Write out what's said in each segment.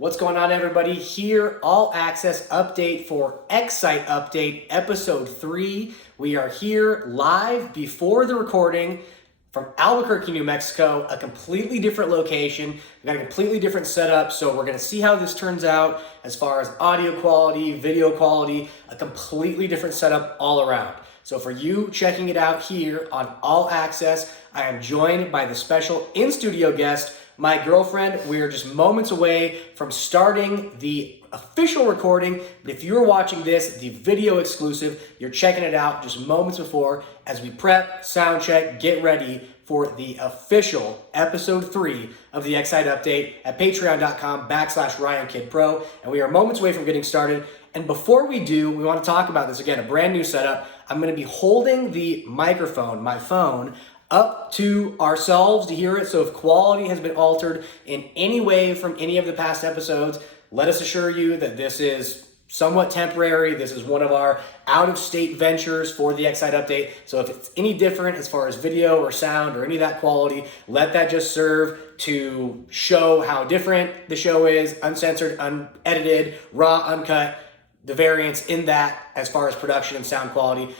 What's going on, everybody? Here, all access update for XSite update episode 3. We are here live before the recording from Albuquerque, New Mexico, a completely different location. We've got a completely different setup, so we're going to see how this turns out as far as audio quality, video quality, a completely different setup all around. So for you checking it out here on All Access, I am joined by the special in-studio guest, my girlfriend. We are just moments away from starting the official recording, but if you're watching this, the video exclusive, you're checking it out just moments before as we prep, sound check, get ready for the official episode 3 of the XSite update at patreon.com/RyanKidPro, and we are moments away from getting started. And before we do, we want to talk about this again, a brand new setup. I'm going to be holding the microphone, my phone, up to ourselves to hear it. So if quality has been altered in any way from any of the past episodes, let us assure you that this is somewhat temporary. This is one of our out-of-state ventures for the XSite update. So if it's any different as far as video or sound or any of that quality, let that just serve to show how different the show is, uncensored, unedited, raw, uncut, the variance in that as far as production and sound quality.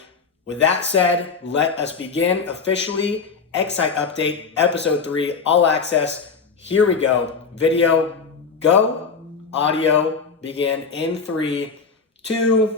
With that said, let us begin officially. XSite update, episode 3, all access. Here we go. Video, go. Audio, begin in 3, 2.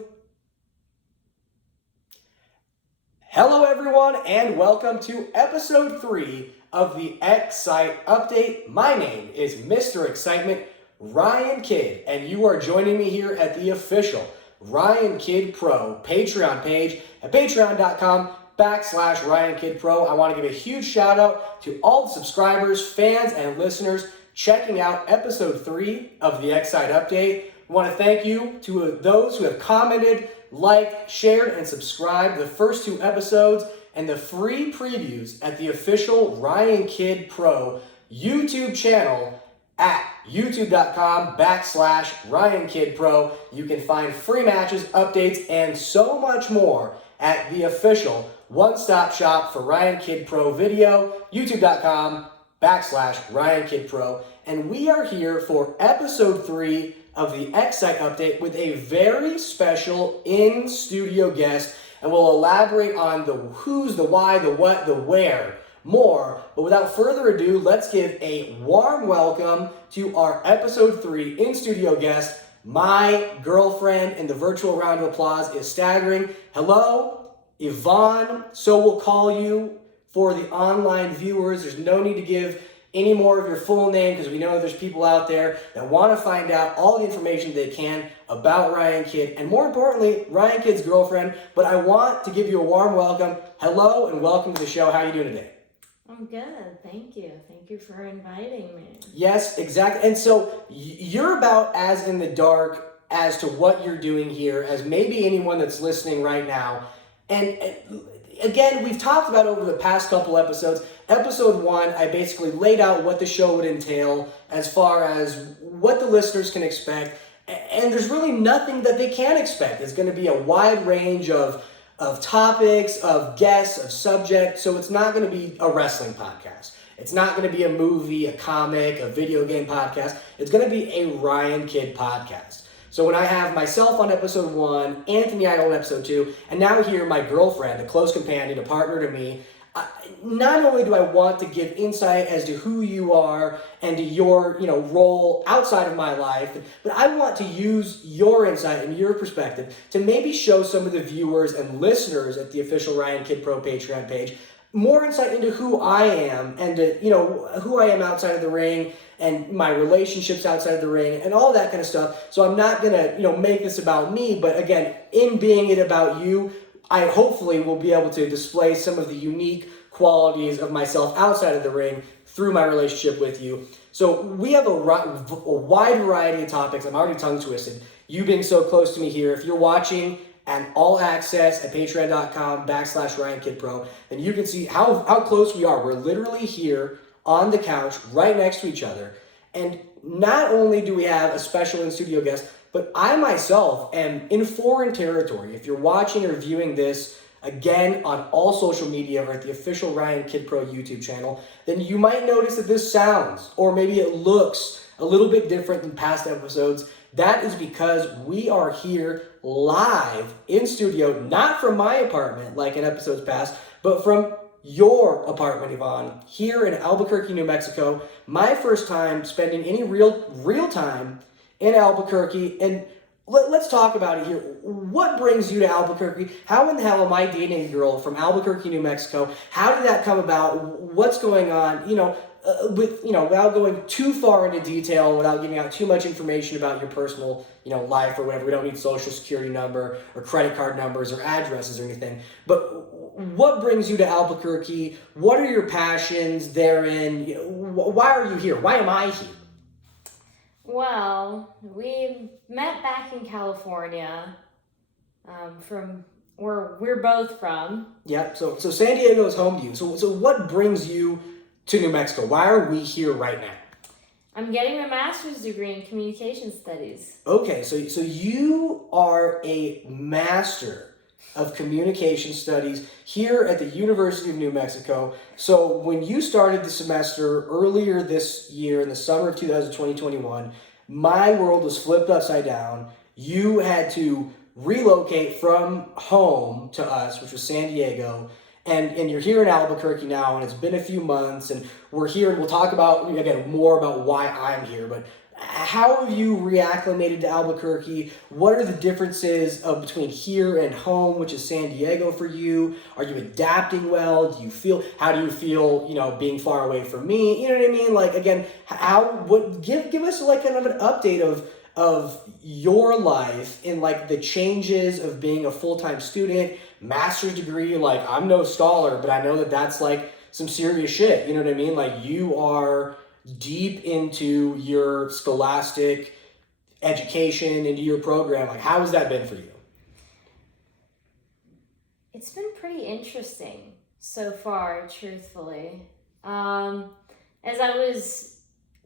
Hello, everyone, and welcome to episode 3 of the XSite update. My name is Mr. Excitement, Ryan Kidd, and you are joining me here at the official Ryan Kidd Pro Patreon page at patreon.com/Ryan Kidd Pro. I want to give a huge shout out to all the subscribers, fans, and listeners checking out episode 3 of the XSite update. I want to thank you to those who have commented, liked, shared, and subscribed the first 2 episodes and the free previews at the official Ryan Kidd Pro YouTube channel at youtube.com/Ryan Kidd Pro. You can find free matches, updates, and so much more at the official one-stop shop for Ryan Kidd Pro video, youtube.com/Ryan Kidd Pro. And we are here for episode 3 of the XSite update with a very special in-studio guest, and we'll elaborate on the who's, the why, the what, the where, more. But without further ado, let's give a warm welcome to our episode 3 in-studio guest. My girlfriend, and the virtual round of applause is staggering. Hello, Yvonne. So we'll call you for the online viewers. There's no need to give any more of your full name because we know there's people out there that want to find out all the information they can about Ryan Kidd, and more importantly, Ryan Kidd's girlfriend. But I want to give you a warm welcome. Hello and welcome to the show. How are you doing today? I'm good, thank you. Thank you for inviting me. Yes, exactly. And so you're about as in the dark as to what you're doing here as maybe anyone that's listening right now. And again, we've talked about over the past couple episodes. Episode 1, I basically laid out what the show would entail as far as what the listeners can expect. And there's really nothing that they can expect. It's going to be a wide range of topics, of guests, of subjects. So it's not going to be a wrestling podcast. It's not going to be a movie, a comic, a video game podcast. It's going to be a Ryan Kidd podcast. So when I have myself on episode 1, Anthony Idol on episode 2, and now here my girlfriend, a close companion, a partner to me, not only do I want to give insight as to who you are and to your role outside of my life, but I want to use your insight and your perspective to maybe show some of the viewers and listeners at the official Ryan Kidd Pro Patreon page more insight into who I am and who I am outside of the ring and my relationships outside of the ring and all that kind of stuff. So I'm not gonna make this about me, but again, in being it about you, I hopefully will be able to display some of the unique qualities of myself outside of the ring through my relationship with you. So we have a wide variety of topics. I'm already tongue twisted. You being so close to me here, if you're watching and all access at patreon.com/Ryan Kidd Pro, then you can see how close we are. We're literally here on the couch right next to each other. And not only do we have a special in-studio guest, but I myself am in foreign territory. If you're watching or viewing this again on all social media or at the official Ryan Kidd Pro YouTube channel, then you might notice that this sounds or maybe it looks a little bit different than past episodes. That is because we are here live in studio, not from my apartment like in episodes past, but from your apartment, Yvonne, here in Albuquerque, New Mexico. My first time spending any real time in Albuquerque. And let's talk about it here. What brings you to Albuquerque? How in the hell am I dating a girl from Albuquerque, New Mexico? How did that come about? What's going on? Without going too far into detail, without giving out too much information about your personal, life or whatever. We don't need social security number or credit card numbers or addresses or anything. But what brings you to Albuquerque? What are your passions therein? Why are you here? Why am I here? Well, we met back in California, from where we're both from. Yeah, so San Diego is home to you. So what brings you to New Mexico? Why are we here right now? I'm getting my master's degree in communication studies. Okay, so you are a master of communication studies here at the University of New Mexico. So when you started the semester earlier this year in the summer of 2021, my world was flipped upside down. You had to relocate from home to us, which was San Diego, and you're here in Albuquerque now, and it's been a few months, and we're here, and we'll talk about, again, more about why I'm here, but how have you reacclimated to Albuquerque? What are the differences between here and home, which is San Diego for you? Are you adapting well? How do you feel, being far away from me? You know what I mean? Like, again, give us like kind of an update of your life in like the changes of being a full-time student, master's degree. Like, I'm no scholar, but I know that that's like some serious shit. You know what I mean? Like, you are deep into your scholastic education, into your program. Like, how has that been for you? It's been pretty interesting so far, truthfully. As I was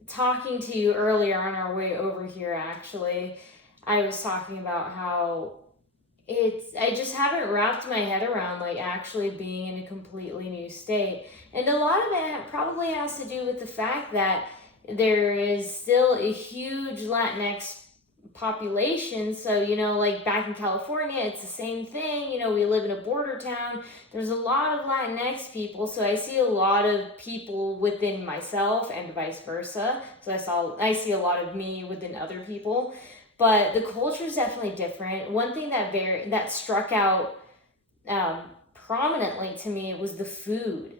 talking to you earlier on our way over here, actually, I was talking about how I just haven't wrapped my head around like actually being in a completely new state. And a lot of it probably has to do with the fact that there is still a huge Latinx population. So, like back in California, it's the same thing. We live in a border town. There's a lot of Latinx people. So I see a lot of people within myself and vice versa. So I see a lot of me within other people. But the culture is definitely different. One thing that struck out prominently to me was the food.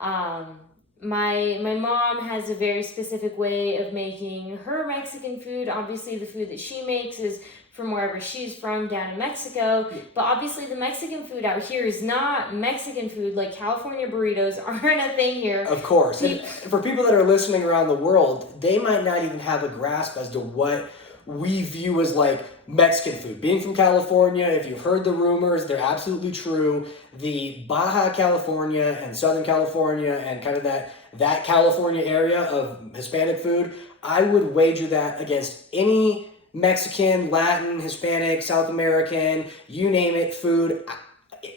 My mom has a very specific way of making her Mexican food. Obviously, the food that she makes is from wherever she's from down in Mexico. But obviously, the Mexican food out here is not Mexican food. Like California burritos aren't a thing here. Of course. And for people that are listening around the world, they might not even have a grasp as to what we view as like Mexican food. Being from California, if you've heard the rumors, they're absolutely true. The Baja California and Southern California and kind of that California area of Hispanic food, I would wager that against any Mexican, Latin, Hispanic, South American, you name it, food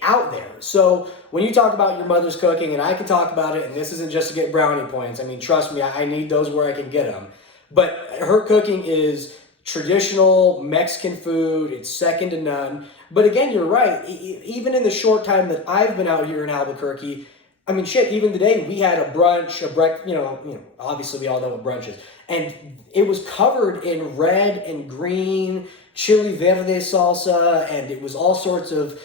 out there. So when you talk about your mother's cooking, and I can talk about it, and this isn't just to get brownie points. I mean, trust me, I need those where I can get them. But her cooking is traditional Mexican food. It's second to none. But again, you're right. Even in the short time that I've been out here in Albuquerque, I mean, shit, even today we had a brunch, obviously we all know what brunch is. And it was covered in red and green chili verde salsa, and it was all sorts of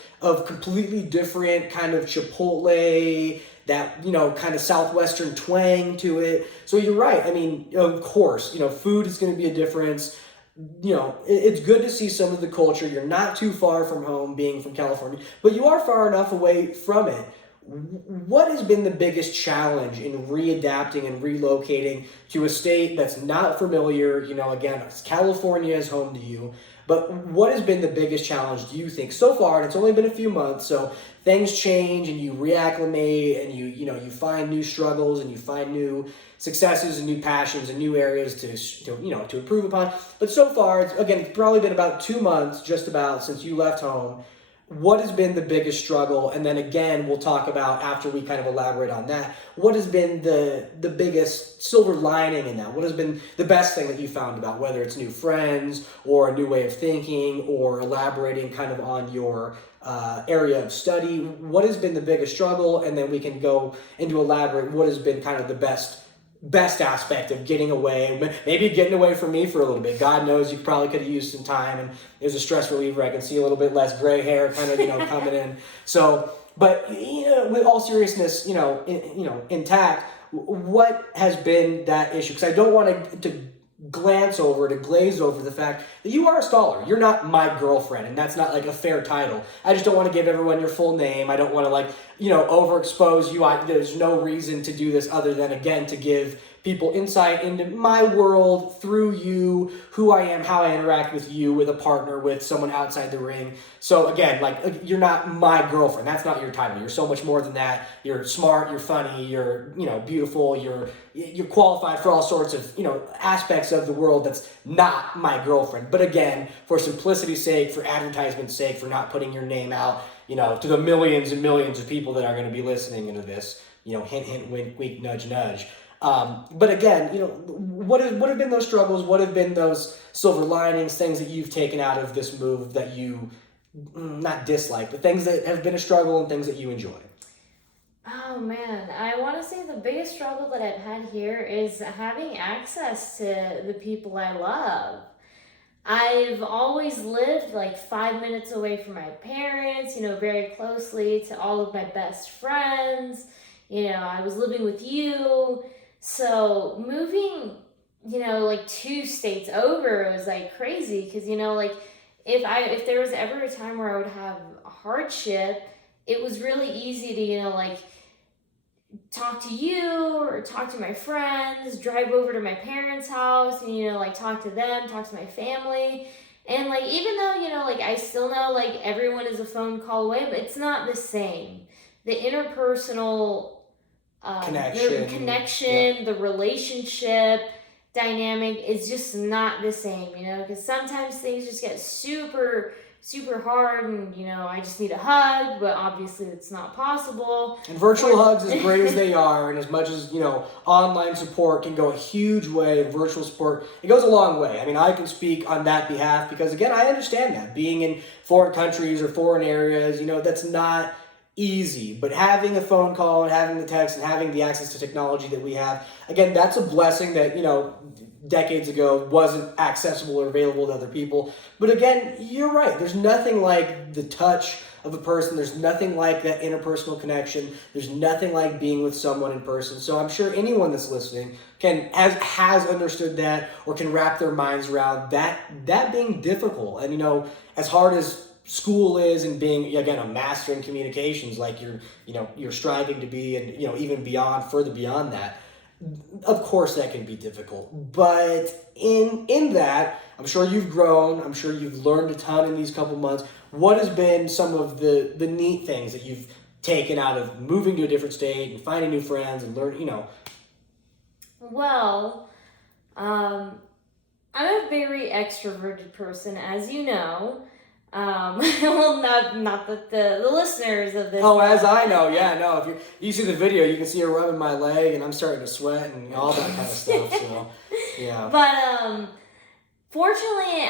completely different kind of chipotle, that, kind of Southwestern twang to it. So you're right. I mean, of course, food is going to be a difference. It's good to see some of the culture. You're not too far from home being from California, but you are far enough away from it. What has been the biggest challenge in readapting and relocating to a state that's not familiar? Again, California is home to you, but what has been the biggest challenge, do you think, so far? And it's only been a few months, so things change and you reacclimate and you find new struggles and you find new successes and new passions and new areas to improve upon. But so far, it's probably been about 2 months, just about, since you left home. what has been the biggest struggle? And then again, we'll talk about, after we kind of elaborate on that, what has been the biggest silver lining in that? What has been the best thing that you found about, whether it's new friends or a new way of thinking or elaborating kind of on your area of study? What has been the biggest struggle? And then we can go into elaborate what has been kind of the best aspect of getting away, maybe getting away from me for a little bit. God knows you probably could have used some time, and there's a stress reliever. I can see a little bit less gray hair kind of, coming in. So, but, with all seriousness, intact, what has been that issue? Because I don't want to glaze over the fact that you are a scholar. You're not my girlfriend, and that's not like a fair title. I just don't want to give everyone your full name. I don't want to overexpose you. There's no reason to do this other than, again, to give people insight into my world through you, who I am, how I interact with you, with a partner, with someone outside the ring. So again, you're not my girlfriend. That's not your title. You're so much more than that. You're smart, you're funny, you're, beautiful, you're qualified for all sorts of, aspects of the world that's not my girlfriend. But again, for simplicity's sake, for advertisement's sake, for not putting your name out, to the millions and millions of people that are going to be listening into this, hint, hint, wink, wink, nudge, nudge. But again, what have been those struggles? What have been those silver linings, things that you've taken out of this move that you not dislike, but things that have been a struggle and things that you enjoy? Oh man, I want to say the biggest struggle that I've had here is having access to the people I love. I've always lived 5 minutes away from my parents, very closely to all of my best friends. I was living with you. So moving, 2 states over was crazy because, if there was ever a time where I would have a hardship, it was really easy to, talk to you or talk to my friends, drive over to my parents' house and, talk to them, talk to my family. And, even though, I still know, everyone is a phone call away, but it's not the same. The interpersonal connection, yeah. The relationship dynamic is just not the same, because sometimes things just get super, super hard and, I just need a hug, but obviously it's not possible. And virtual hugs, as great as they are, and as much as, online support can go a huge way, virtual support, it goes a long way. I mean, I can speak on that behalf because, again, I understand that. Being in foreign countries or foreign areas, that's not easy, but having a phone call and having the text and having the access to technology that we have, again, that's a blessing that, decades ago wasn't accessible or available to other people. But again, you're right. There's nothing like the touch of a person. There's nothing like that interpersonal connection. There's nothing like being with someone in person. So I'm sure anyone that's listening has understood that or can wrap their minds around that being difficult. And, as hard as school is and being, again, a master in communications you're striving to be, and even further beyond that, of course that can be difficult. But in that, I'm sure you've grown, I'm sure you've learned a ton in these couple months. What has been some of the neat things that you've taken out of moving to a different state and finding new friends and learn, Well, I'm a very extroverted person, as you know. Well, not that the listeners of this. Oh, as I know, yeah, no. If you see the video, you can see her rubbing my leg, and I'm starting to sweat and all that kind of stuff. So, yeah. But fortunately,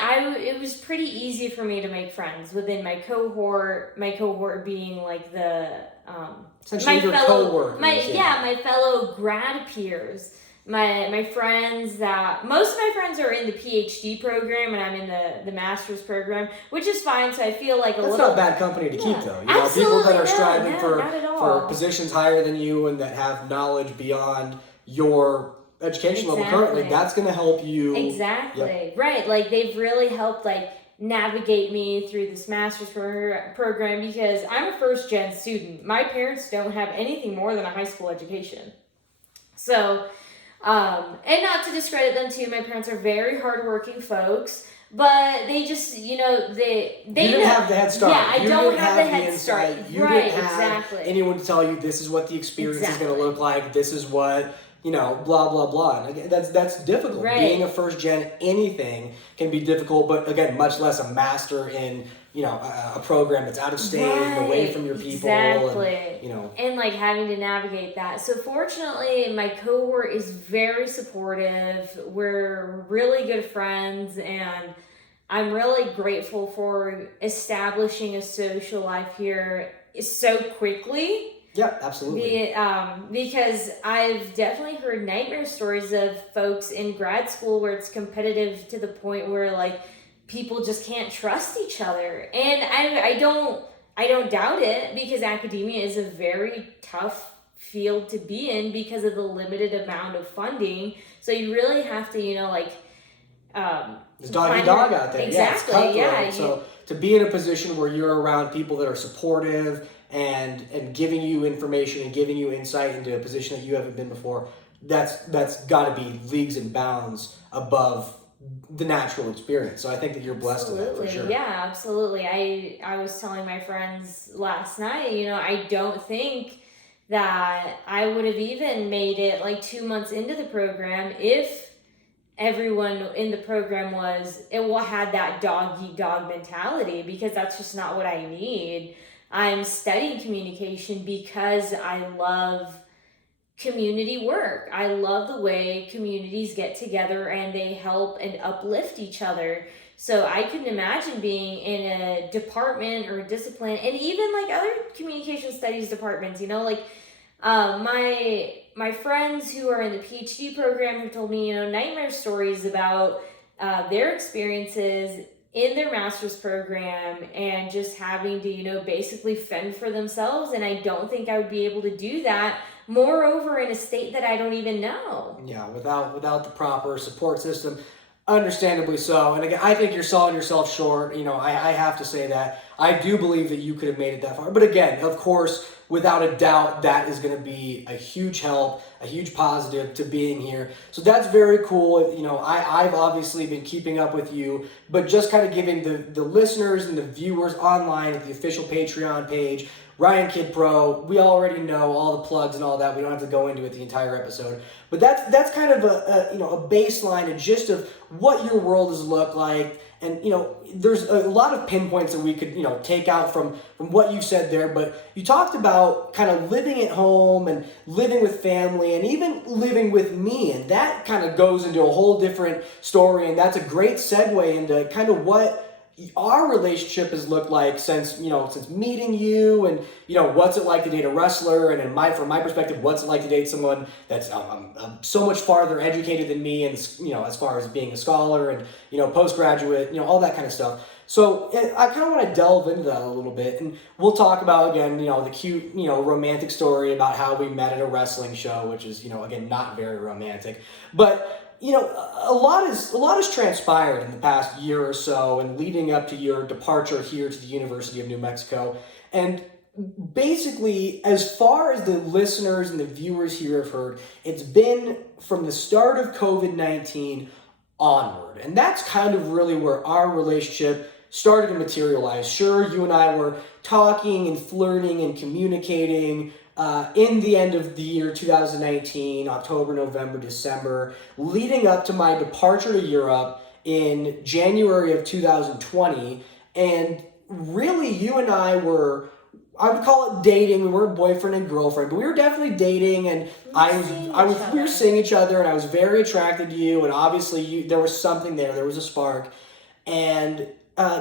it was pretty easy for me to make friends within my cohort. My cohort being essentially your coworkers. My fellow grad peers. My friends most of my friends are in the PhD program and I'm in the master's program, which is fine. So I feel like that's not bad company to keep, though. Absolutely, people that are striving for positions higher than you and that have knowledge beyond your education level currently, that's going to help you. Exactly. Yep. Right. They've really helped navigate me through this master's program because I'm a first gen student. My parents don't have anything more than a high school education. So, and not to discredit them too, my parents are very hardworking folks, but they just, they you didn't have the head start. Yeah, I don't have the head start. You didn't have anyone to tell you this is what the experience is going to look like. This is what, blah, blah, blah. And that's difficult. Right. Being a first gen anything can be difficult, but again, much less a master in a program that's out of state and away from your people. Exactly. And, and like having to navigate that. So fortunately, my cohort is very supportive. We're really good friends, and I'm really grateful for establishing a social life here so quickly. Yeah, absolutely. Because I've definitely heard nightmare stories of folks in grad school where it's competitive to the point where like people just can't trust each other, and I don't doubt it, because academia is a very tough field to be in because of the limited amount of funding. So you really have to there's dog eat dog out there. Exactly. Yeah. So to be in a position where you're around people that are supportive and giving you information and giving you insight into a position that you haven't been before, that's got to be leagues and bounds above the natural experience. So I think that you're blessed in that for sure. Yeah, absolutely. I was telling my friends last night, I don't think that I would have even made it like 2 months into the program if everyone in the program had that dog eat dog mentality, because that's just not what I need. I'm studying communication because I love community work. I love the way communities get together and they help and uplift each other. So I couldn't imagine being in a department or a discipline, and even like other communication studies departments, my friends who are in the PhD program have told me, nightmare stories about their experiences in their master's program and just having to, basically fend for themselves. And I don't think I would be able to do that. Moreover, in a state that I don't even know. Yeah, without the proper support system, understandably so. And again, I think you're selling yourself short. I have to say that. I do believe that you could have made it that far. But again, of course, without a doubt, that is going to be a huge help, a huge positive to being here. So that's very cool. I've obviously been keeping up with you, but just kind of giving the listeners and the viewers online at the official Patreon page, Ryan Kid Pro, we already know all the plugs and all that. We don't have to go into it the entire episode. But that's kind of a baseline, a gist of what your world has looked like. And, there's a lot of pinpoints that we could, take out from what you said there. But you talked about kind of living at home and living with family and even living with me. And that kind of goes into a whole different story. And that's a great segue into kind of what our relationship has looked like since meeting you, and what's it like to date a wrestler, and from my perspective, what's it like to date someone that's so much farther educated than me, and as far as being a scholar and postgraduate, all that kind of stuff. So I kind of want to delve into that a little bit, and we'll talk about again the cute romantic story about how we met at a wrestling show, which is again not very romantic, but a lot has transpired in the past year or so, and leading up to your departure here to the University of New Mexico. And basically, as far as the listeners and the viewers here have heard, it's been from the start of COVID-19 onward. And that's kind of really where our relationship started to materialize. Sure, you and I were talking and flirting and communicating in the end of the year 2019, October, November, December, leading up to my departure to Europe in January of 2020. And really, you and I were, I would call it dating. We weren't boyfriend and girlfriend, but we were definitely dating, and we were seeing each other, and I was very attracted to you, and obviously there was something there was a spark. And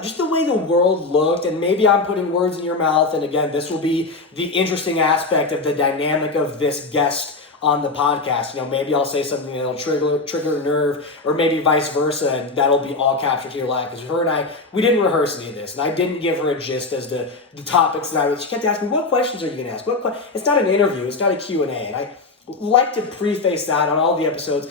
just the way the world looked, and maybe I'm putting words in your mouth, and again, this will be the interesting aspect of the dynamic of this guest on the podcast. Maybe I'll say something that'll trigger a nerve, or maybe vice versa, and that'll be all captured to your life. Because her and I, we didn't rehearse any of this, and I didn't give her a gist as to the topics that she kept asking me, what questions are you going to ask? It's not an interview, it's not a Q&A, and I like to preface that on all the episodes.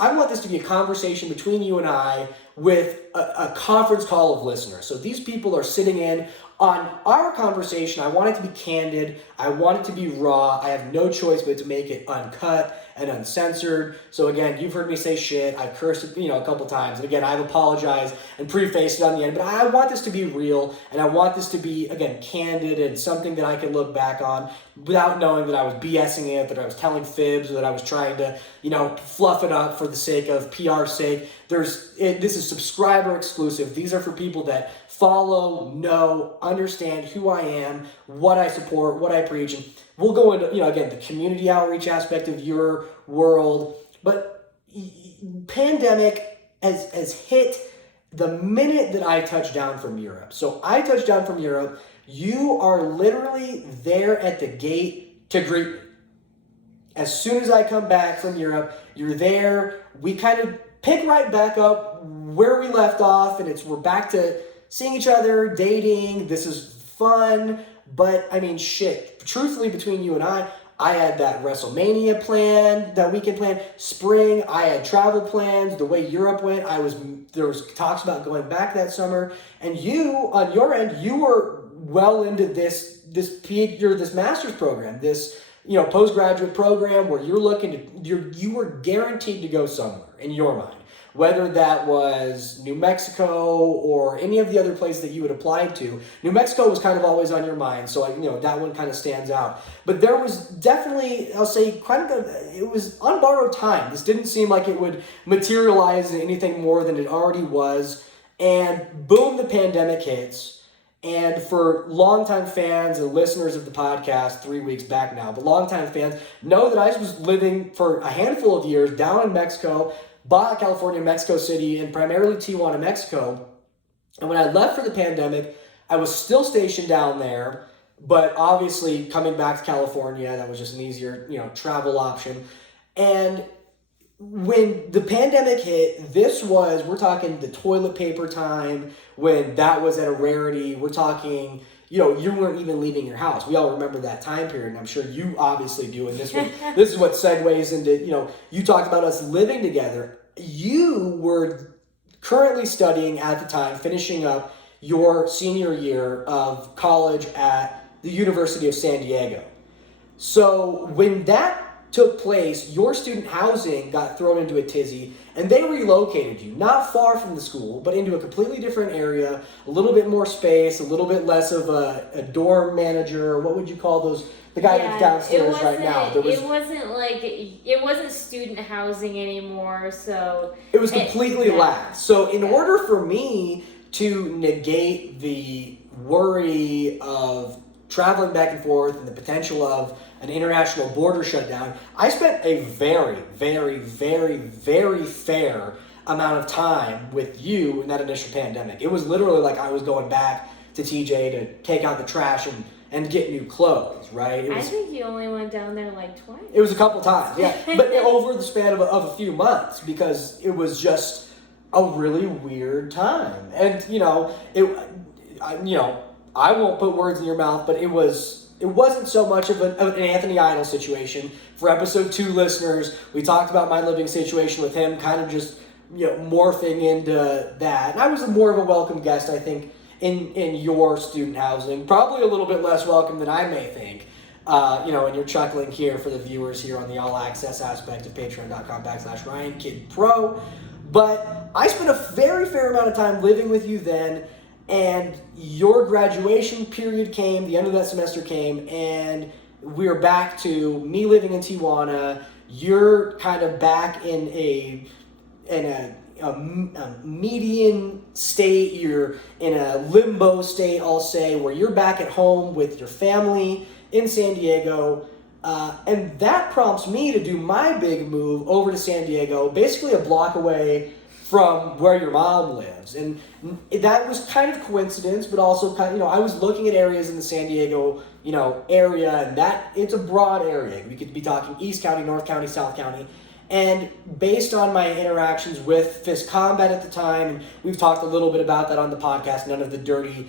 I want this to be a conversation between you and I with a conference call of listeners. So these people are sitting in on our conversation. I want it to be candid. I want it to be raw. I have no choice but to make it uncut and uncensored. So again, you've heard me say shit. I've cursed a couple times. And again, I've apologized and prefaced it on the end. But I want this to be real, and I want this to be, again, candid and something that I can look back on. without knowing that I was BSing it, that I was telling fibs, that I was trying to, fluff it up for the sake of PR's sake. This is subscriber exclusive. These are for people that follow, know, understand who I am, what I support, what I preach. And we'll go into, again, the community outreach aspect of your world. But pandemic has hit the minute that I touched down from Europe. So I touched down from Europe. You are literally there at the gate to greet me. As soon as I come back from Europe, you're there. We kind of pick right back up where we left off, and we're back to seeing each other, dating. This is fun, but I mean, shit. Truthfully, between you and I had that WrestleMania plan, that weekend plan. Spring, I had travel plans. The way Europe went, there was talks about going back that summer. And you, on your end, you were well into this master's program, this postgraduate program where you were guaranteed to go somewhere in your mind, whether that was New Mexico or any of the other places that you had applied to. New Mexico was kind of always on your mind, so that one kind of stands out. But there was definitely, I'll say, it was on borrowed time. This didn't seem like it would materialize into anything more than it already was. And boom, the pandemic hits. And for longtime fans and listeners of the podcast, 3 weeks back now, but longtime fans know that I was living for a handful of years down in Mexico, Baja California, Mexico City, and primarily Tijuana, Mexico. And when I left for the pandemic, I was still stationed down there, but obviously coming back to California, that was just an easier, travel option. And when the pandemic hit, we're talking the toilet paper time, when that was at a rarity. We're talking, you weren't even leaving your house. We all remember that time period, and I'm sure you obviously do. And this is what segues into, you talked about us living together. You were currently studying at the time, finishing up your senior year of college at the University of San Diego. So when that took place, your student housing got thrown into a tizzy, and they relocated you, not far from the school, but into a completely different area, a little bit more space, a little bit less of a dorm manager, or what would you call those, the guy that's downstairs right now. It wasn't student housing anymore, so it was completely lax. So in order for me to negate the worry of traveling back and forth and the potential of an international border shutdown, I spent a very, very, very, very fair amount of time with you in that initial pandemic. It was literally like I was going back to TJ to take out the trash and get new clothes, right? I think you only went down there like twice. It was a couple times, yeah. But over the span of a few months, because it was just a really weird time. And, I won't put words in your mouth, but it wasn't so much of an Anthony Idol situation. For episode 2 listeners, we talked about my living situation with him, kind of just morphing into that. And I was more of a welcome guest, I think, in your student housing. Probably a little bit less welcome than I may think. And you're chuckling here for the viewers here on the all access aspect of patreon.com/RyanKidPro. But I spent a very fair amount of time living with you then. And your graduation period came, the end of that semester came, and we were back to me living in Tijuana. You're kind of back in a median state. You're in a limbo state, I'll say, where you're back at home with your family in San Diego. And that prompts me to do my big move over to San Diego, basically a block away from where your mom lives. And that was kind of coincidence, but also kind of, I was looking at areas in the San Diego, area, and that it's a broad area. We could be talking East County, North County, South County. And based on my interactions with Fist Combat at the time, and we've talked a little bit about that on the podcast, none of the dirty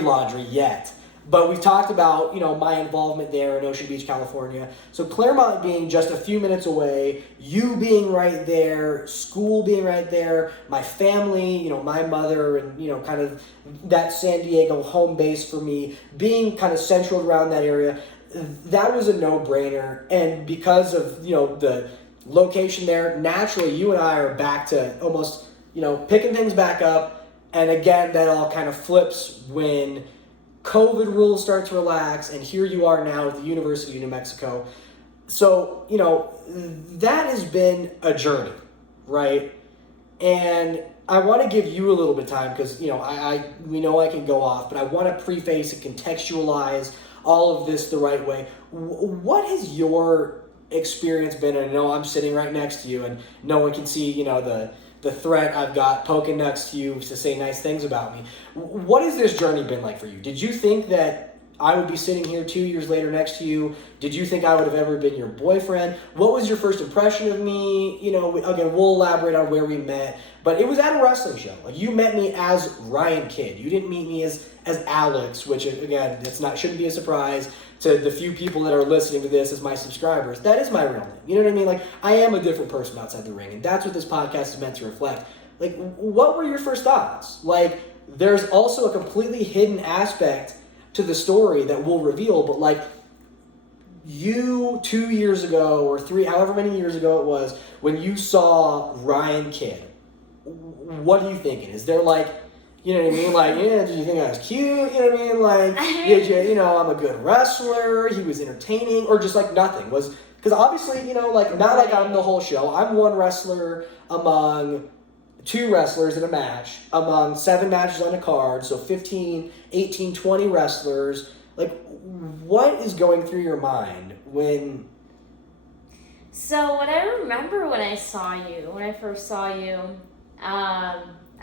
laundry yet. But we've talked about, my involvement there in Ocean Beach, California. So Claremont being just a few minutes away, you being right there, school being right there, my family, my mother, and, kind of that San Diego home base for me, being kind of central around that area, that was a no-brainer. And because of, the location there, naturally, you and I are back to almost, picking things back up. And again, that all kind of flips when COVID rules start to relax, and here you are now at the University of New Mexico. So, that has been a journey, right? And I want to give you a little bit of time because, we know I can go off, but I want to preface and contextualize all of this the right way. What has your experience been? And I know I'm sitting right next to you and no one can see, the threat I've got poking next to you to say nice things about me. What has this journey been like for you? Did you think that I would be sitting here 2 years later next to you? Did you think I would have ever been your boyfriend? What was your first impression of me? Again, we'll elaborate on where we met, but it was at a wrestling show. Like, you met me as Ryan Kidd. You didn't meet me as Alex, which again, shouldn't be a surprise to the few people that are listening to this as my subscribers. That is my real name. You know what I mean? Like, I am a different person outside the ring, and that's what this podcast is meant to reflect. Like, what were your first thoughts? Like, there's also a completely hidden aspect to the story that we'll reveal, but like, you 2 years ago or 3, however many years ago it was, when you saw Ryan Kidd, what are you thinking? Is there like, you know what I mean? Like, did you think I was cute? You know what I mean? Like, did you, I'm a good wrestler, he was entertaining, or just like nothing? Because obviously, not like I'm the whole show. I'm one wrestler among 2 wrestlers in a match, among 7 matches on a card, so 15, 18, 20 wrestlers. Like, what is going through your mind when... So what I remember when I first saw you,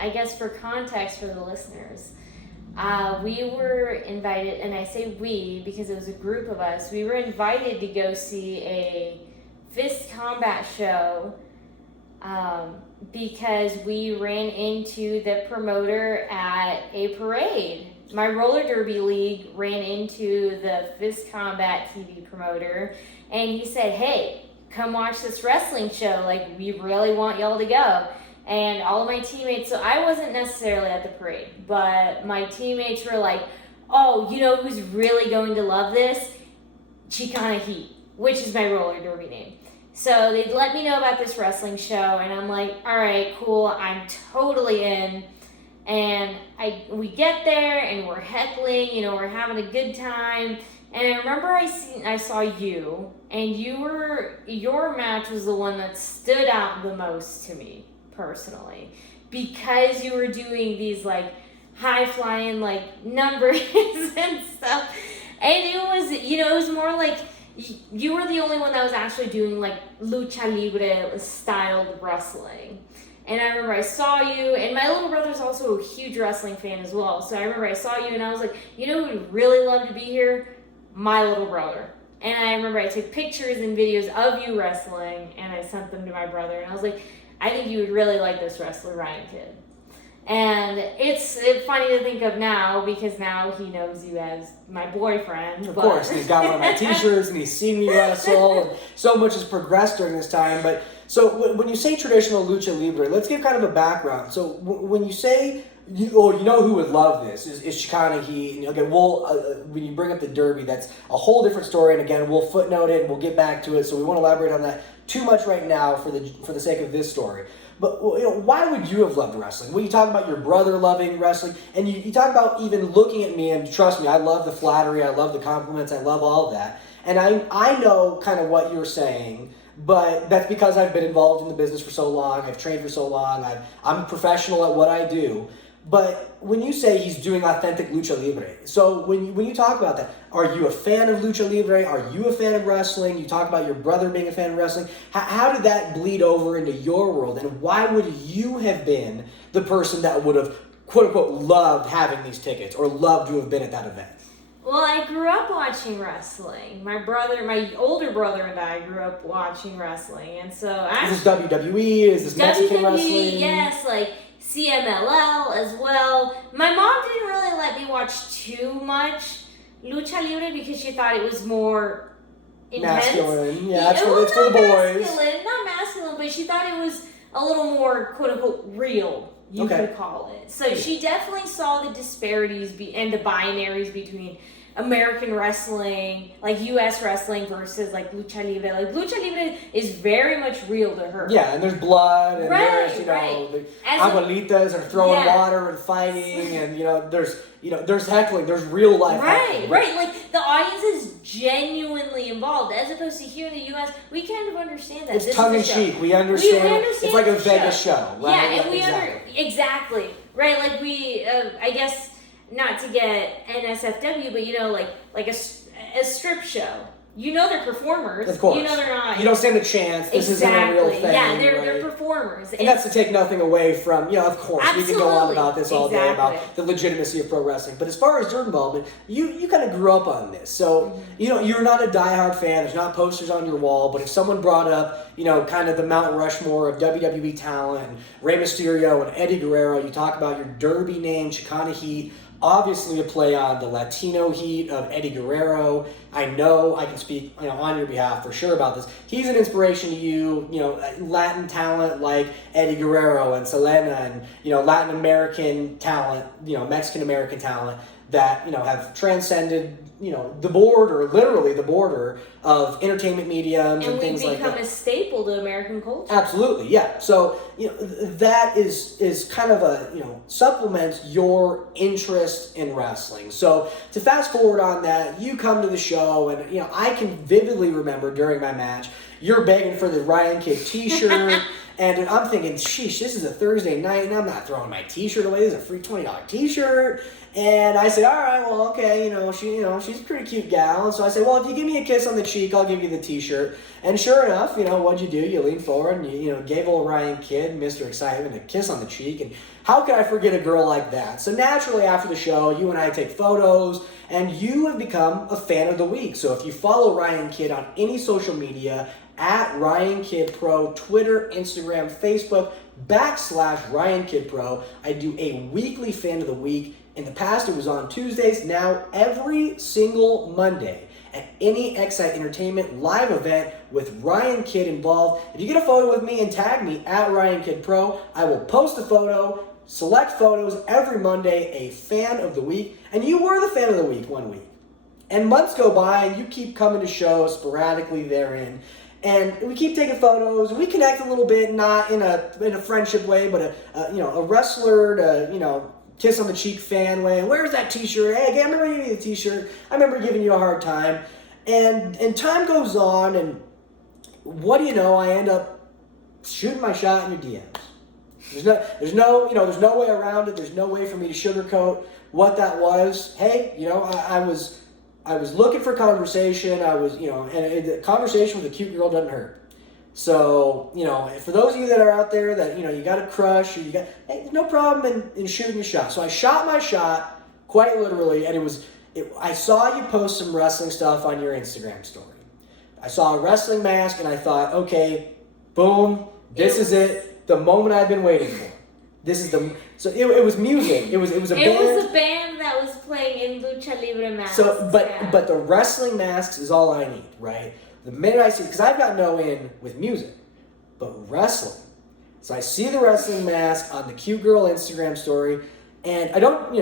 I guess for context for the listeners, we were invited, and I say we because it was a group of us, we were invited to go see a fist combat show because we ran into the promoter at a parade. My roller derby league ran into the fist combat TV promoter, and he said, "Hey, come watch this wrestling show. Like, we really want y'all to go." And all of my teammates, so I wasn't necessarily at the parade, but my teammates were like, "Oh, you know who's really going to love this? Chicana Heat," which is my roller derby name. So they'd let me know about this wrestling show, and I'm like, all right, cool, I'm totally in. And we get there, and we're heckling, we're having a good time. And I remember I saw you, and your match was the one that stood out the most to me, personally. Because you were doing these, like, high-flying, like, numbers and stuff. And it was, it was more like... You were the only one that was actually doing, like, lucha libre styled wrestling. And I remember I saw you, and my little brother's also a huge wrestling fan as well. So I remember I saw you, and I was like, who would really love to be here? My little brother. And I remember I took pictures and videos of you wrestling, and I sent them to my brother. And I was like, I think you would really like this wrestler, Ryan Kidd. And it's funny to think of now, because now he knows you as my boyfriend. Of course, he's got one of my t-shirts, and he's seen me wrestle, and so much has progressed during this time. But so when you say traditional lucha libre, let's give kind of a background. So when you say, you know who would love this is Chicana Heat. And again, when you bring up the derby, that's a whole different story. And again, we'll footnote it, and we'll get back to it. So we won't elaborate on that too much right now for the sake of this story. But why would you have loved wrestling? When you talk about your brother loving wrestling, and you talk about even looking at me, and trust me, I love the flattery, I love the compliments, I love all of that. And I know kind of what you're saying, but that's because I've been involved in the business for so long, I've trained for so long, I'm a professional at what I do. But when you say he's doing authentic lucha libre, so when you talk about that, are you a fan of lucha libre? Are you a fan of wrestling? You talk about your brother being a fan of wrestling. How did that bleed over into your world? And why would you have been the person that would have, quote unquote, loved having these tickets or loved to have been at that event? Well, I grew up watching wrestling. My older brother and I grew up watching wrestling. And so is this WWE? Is this Mexican wrestling? Yes, like CMLL as well. My mom didn't really let me watch too much lucha libre because she thought it was more intense. Masculine. Yeah, it's for the boys. Not masculine, but she thought it was a little more, quote unquote, real, you could call it. So she definitely saw the disparities and the binaries between American wrestling, like U.S. wrestling versus like lucha libre. Like lucha libre is very much real to her. Yeah, and there's blood, and there's the As abuelitas are throwing water and fighting, and there's heckling, there's real life heckling. Right. Like the audience is genuinely involved, as opposed to here in the U.S. We kind of understand that it's tongue in cheek. We understand. It's like a Vegas show, right? Yeah, and exactly right. Like I guess. Not to get NSFW, but like a strip show. They're performers. Of course. They're not. You don't stand a chance. This isn't a real thing. Yeah, they're performers. And that's to take nothing away from, of course, absolutely. we can go on about this all day about the legitimacy of pro wrestling. But as far as your involvement, you kind of grew up on this. So, you're not a diehard fan. There's not posters on your wall. But if someone brought up, kind of the Mount Rushmore of WWE talent, and Rey Mysterio and Eddie Guerrero, you talk about your Derby name, Chicana Heat, obviously a play on the Latino heat of Eddie Guerrero. I know I can speak on your behalf for sure about this. He's an inspiration to you, Latin talent like Eddie Guerrero and Selena, and Latin American talent, Mexican American talent that have transcended the border, literally the border of entertainment mediums and things like that. And we've become a staple to American culture. Absolutely, yeah. So that is kind of a supplements your interest in wrestling. So to fast forward on that, you come to the show, and I can vividly remember during my match, you're begging for the Ryan Kidd T-shirt. And I'm thinking, sheesh, this is a Thursday night, and I'm not throwing my T-shirt away. This is a free $20 T-shirt. And I said, all right, well, okay, she's a pretty cute gal. And so I said, well, if you give me a kiss on the cheek, I'll give you the T-shirt. And sure enough, what'd you do? You leaned forward and you gave old Ryan Kidd, Mr. Excitement, a kiss on the cheek. And how could I forget a girl like that? So naturally, after the show, you and I take photos, and you have become a fan of the week. So if you follow Ryan Kidd on any social media, at Ryan Kidd Pro, Twitter, Instagram, Facebook, /Ryan Kidd Pro. I do a weekly fan of the week. In the past, it was on Tuesdays. Now, every single Monday at any XSite Entertainment live event with Ryan Kidd involved. If you get a photo with me and tag me at Ryan Kidd Pro, I will post a photo, select photos every Monday, a fan of the week. And you were the fan of the week one week. And months go by, and you keep coming to shows sporadically therein. And we keep taking photos. We connect a little bit, not in a friendship way, but a wrestler to kiss on the cheek fan way. Where's that T-shirt? Hey, I remember giving you the T-shirt. I remember giving you a hard time. And time goes on, and what do you know? I end up shooting my shot in your DMs. There's no way around it. There's no way for me to sugarcoat what that was. Hey, I was looking for conversation. I was, and a conversation with a cute girl doesn't hurt. So, for those of you that are out there that, you got a crush, or no problem in shooting a shot. So I shot my shot, quite literally, and I saw you post some wrestling stuff on your Instagram story. I saw a wrestling mask, and I thought, okay, boom, this is it, the moment I've been waiting for. So it was music. It was a band. It was a band that was playing in Lucha Libre masks. So, but the wrestling masks is all I need, right? The minute I see, because I've got no in with music, but wrestling. So I see the wrestling mask on the cute girl Instagram story, and I don't,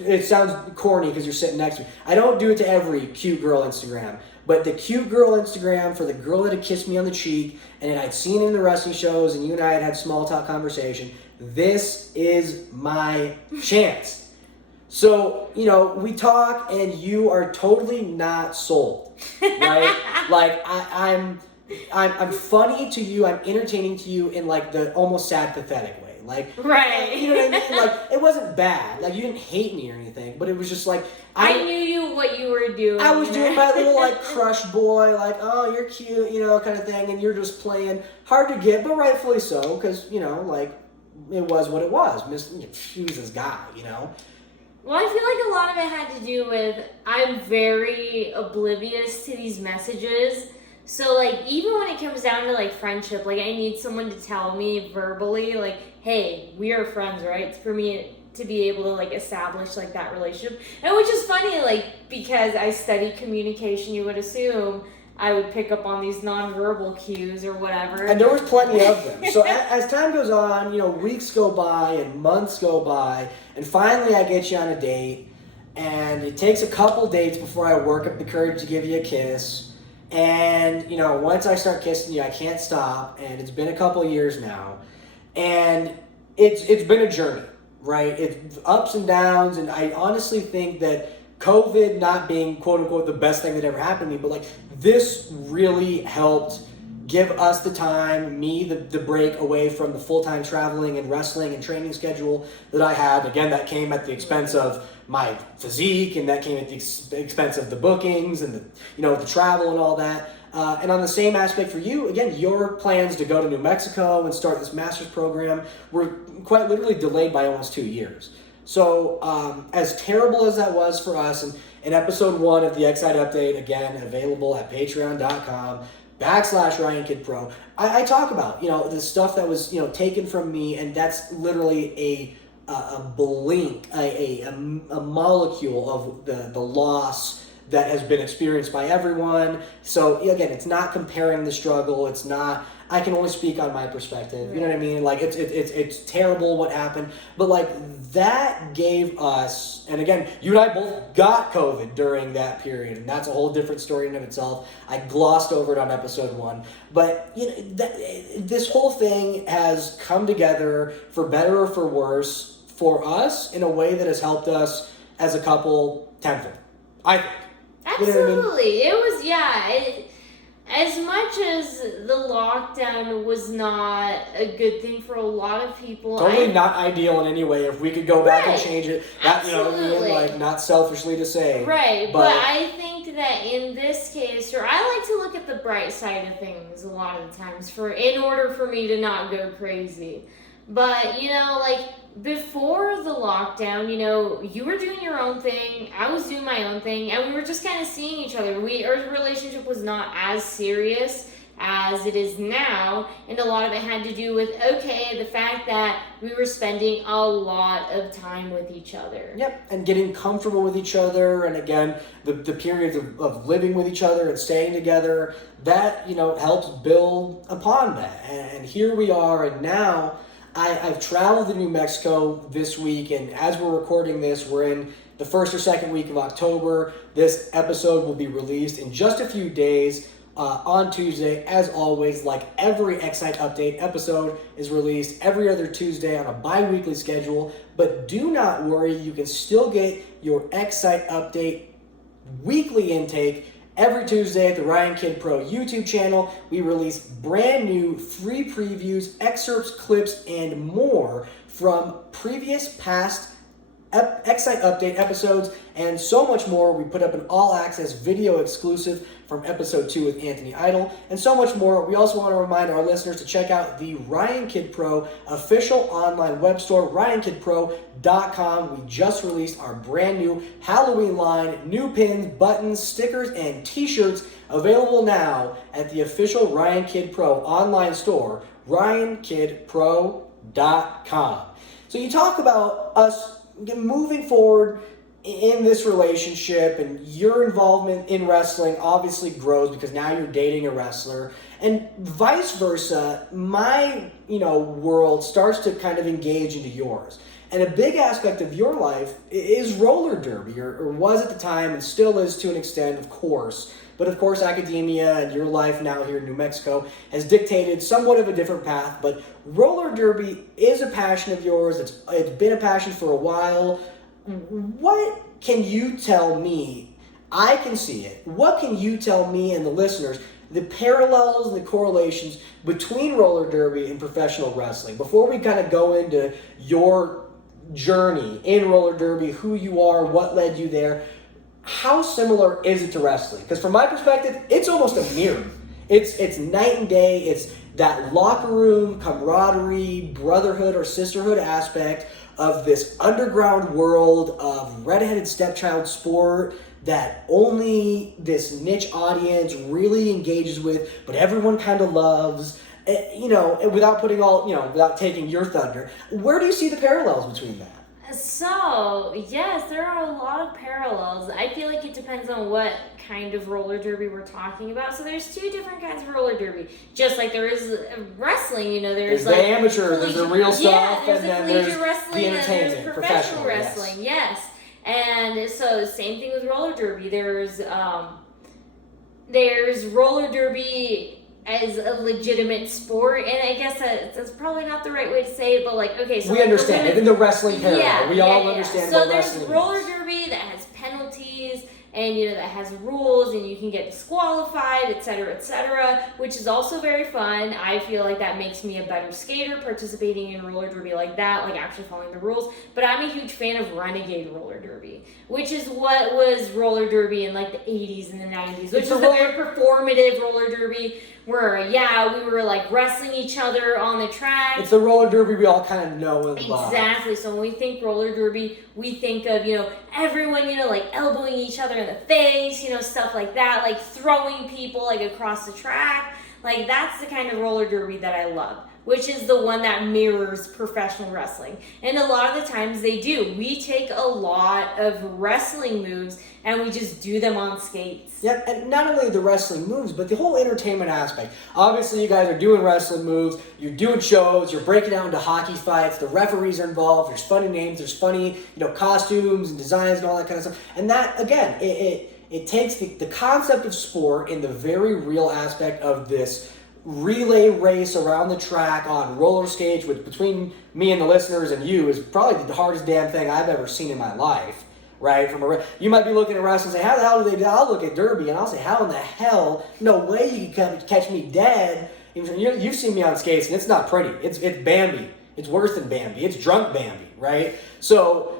it sounds corny because you're sitting next to me. I don't do it to every cute girl Instagram, but the cute girl Instagram for the girl that had kissed me on the cheek, and I'd seen it in the wrestling shows, and you and I had small talk conversation. This is my chance. So, we talk, and you are totally not sold, right? Like, I'm funny to you, I'm entertaining to you in, like, the almost sad, pathetic way. Like, right. You know what I mean? Like, it wasn't bad. Like, you didn't hate me or anything, but it was just like... I knew what you were doing. I was doing my little, like, crush boy, like, oh, you're cute, kind of thing, and you're just playing hard to get, but rightfully so, because, like... It was what it was. She was this guy, Well, I feel like a lot of it had to do with I'm very oblivious to these messages. So, like, even when it comes down to, like, friendship, like, I need someone to tell me verbally, like, hey, we are friends, right? It's for me to be able to, like, establish, like, that relationship. And which is funny, like, because I studied communication, you would assume I would pick up on these nonverbal cues or whatever. And there was plenty of them. So as time goes on, weeks go by and months go by, and finally I get you on a date, and it takes a couple dates before I work up the courage to give you a kiss. And, you know, once I start kissing you, I can't stop, and it's been a couple years now. And it's been a journey, right? It's ups and downs, and I honestly think that COVID not being quote unquote the best thing that ever happened to me, but like this really helped give us the time, me the break away from the full-time traveling and wrestling and training schedule that I had. Again, that came at the expense of my physique, and that came at the expense of the bookings and the travel and all that. And on the same aspect for you, again, your plans to go to New Mexico and start this master's program were quite literally delayed by almost 2 years. So as terrible as that was for us, and in episode 1 of the XSite update, again, available at patreon.com/RyanKidPro, I talk about, the stuff that was, taken from me, and that's literally a blink, a molecule of the loss that has been experienced by everyone. So again, it's not comparing the struggle. It's not, I can only speak on my perspective. You know what I mean? Like it's terrible what happened, but like that gave us, and again, you and I both got COVID during that period, and that's a whole different story in and of itself. I glossed over it on episode 1, but this whole thing has come together for better or for worse for us in a way that has helped us as a couple tenfold, I think. Absolutely. It was, as much as the lockdown was not a good thing for a lot of people. Totally not ideal in any way. If we could go back and change it, that, Absolutely. Not selfishly to say. Right, but I think that in this case, or I like to look at the bright side of things a lot of the times in order for me to not go crazy. But, before the lockdown, you were doing your own thing, I was doing my own thing, and we were just kind of seeing each other. Our relationship was not as serious as it is now, and a lot of it had to do with, the fact that we were spending a lot of time with each other. Yep, and getting comfortable with each other, and again, the periods of living with each other and staying together, that, helps build upon that. And here we are, and now I've traveled to New Mexico this week, and as we're recording this, we're in the first or second week of October. This episode will be released in just a few days on Tuesday. As always, like every XSite update episode is released every other Tuesday on a bi-weekly schedule. But do not worry, you can still get your XSite update weekly intake every Tuesday at the Ryan Kid Pro YouTube channel. We release brand new free previews, excerpts, clips, and more from past XSite update episodes, and so much more. We put up an all-access video exclusive from episode 2 with Anthony Idol, and so much more. We also want to remind our listeners to check out the Ryan Kid Pro official online web store, RyanKidPro.com. We just released our brand new Halloween line, new pins, buttons, stickers, and t-shirts available now at the official Ryan Kid Pro online store, RyanKidPro.com. So you talk about us moving forward in this relationship, and your involvement in wrestling obviously grows because now you're dating a wrestler, and vice versa. My world starts to kind of engage into yours, and a big aspect of your life is roller derby, or was at the time, and still is to an extent, of course. But of course, academia and your life now here in New Mexico has dictated somewhat of a different path. But roller derby is a passion of yours. It's been a passion for a while. What can you tell me? I can see it. What can you tell me and the listeners, the parallels and the correlations between roller derby and professional wrestling, before we kind of go into your journey in roller derby, who you are, what led you there? How similar is it to wrestling? Because from my perspective, it's almost a mirror. It's night and day. It's that locker room camaraderie, brotherhood or sisterhood aspect of this underground world of redheaded stepchild sport that only this niche audience really engages with, but everyone kind of loves. Without without taking your thunder, where do you see the parallels between that? So, yes, there are a lot of parallels. I feel like it depends on what kind of roller derby we're talking about. So there's 2 different kinds of roller derby. Just like there is wrestling, there's the amateur, there's the real stuff, there's and then collegiate there's wrestling, the entertainment, and there's professional wrestling, yes. And so same thing with roller derby. There's roller derby as a legitimate sport, and I guess that's probably not the right way to say it, but like, okay, so we like understand it in the wrestling parallel. yeah, we all understand so what there's wrestling roller is. derby that has penalties, and that has rules, and you can get disqualified, etc., which is also very fun. I feel like that makes me a better skater, participating in roller derby like that, like actually following the rules. But I'm a huge fan of renegade roller derby, which is what was roller derby in like the 80s and the 90s, which is the very performative roller derby where we were like wrestling each other on the track. It's the roller derby we all kind of know and love. Exactly. So when we think roller derby, we think of, everyone, like elbowing each other in the face, stuff like that, like throwing people like across the track. Like that's the kind of roller derby that I love, which is the one that mirrors professional wrestling. And a lot of the times they do. We take a lot of wrestling moves and we just do them on skates. Yep, and not only the wrestling moves, but the whole entertainment aspect. Obviously, you guys are doing wrestling moves, you're doing shows, you're breaking down into hockey fights, the referees are involved, there's funny names, there's funny, costumes and designs and all that kind of stuff. And that, again, it takes the concept of sport in the very real aspect of this relay race around the track on roller skates, which between me and the listeners and you is probably the hardest damn thing I've ever seen in my life. Right? You might be looking at wrestling and say, how the hell do they do? I'll look at derby and I'll say, how in the hell? No way you can catch me dead. You've seen me on skates and it's not pretty. It's Bambi. It's worse than Bambi. It's drunk Bambi, right? So,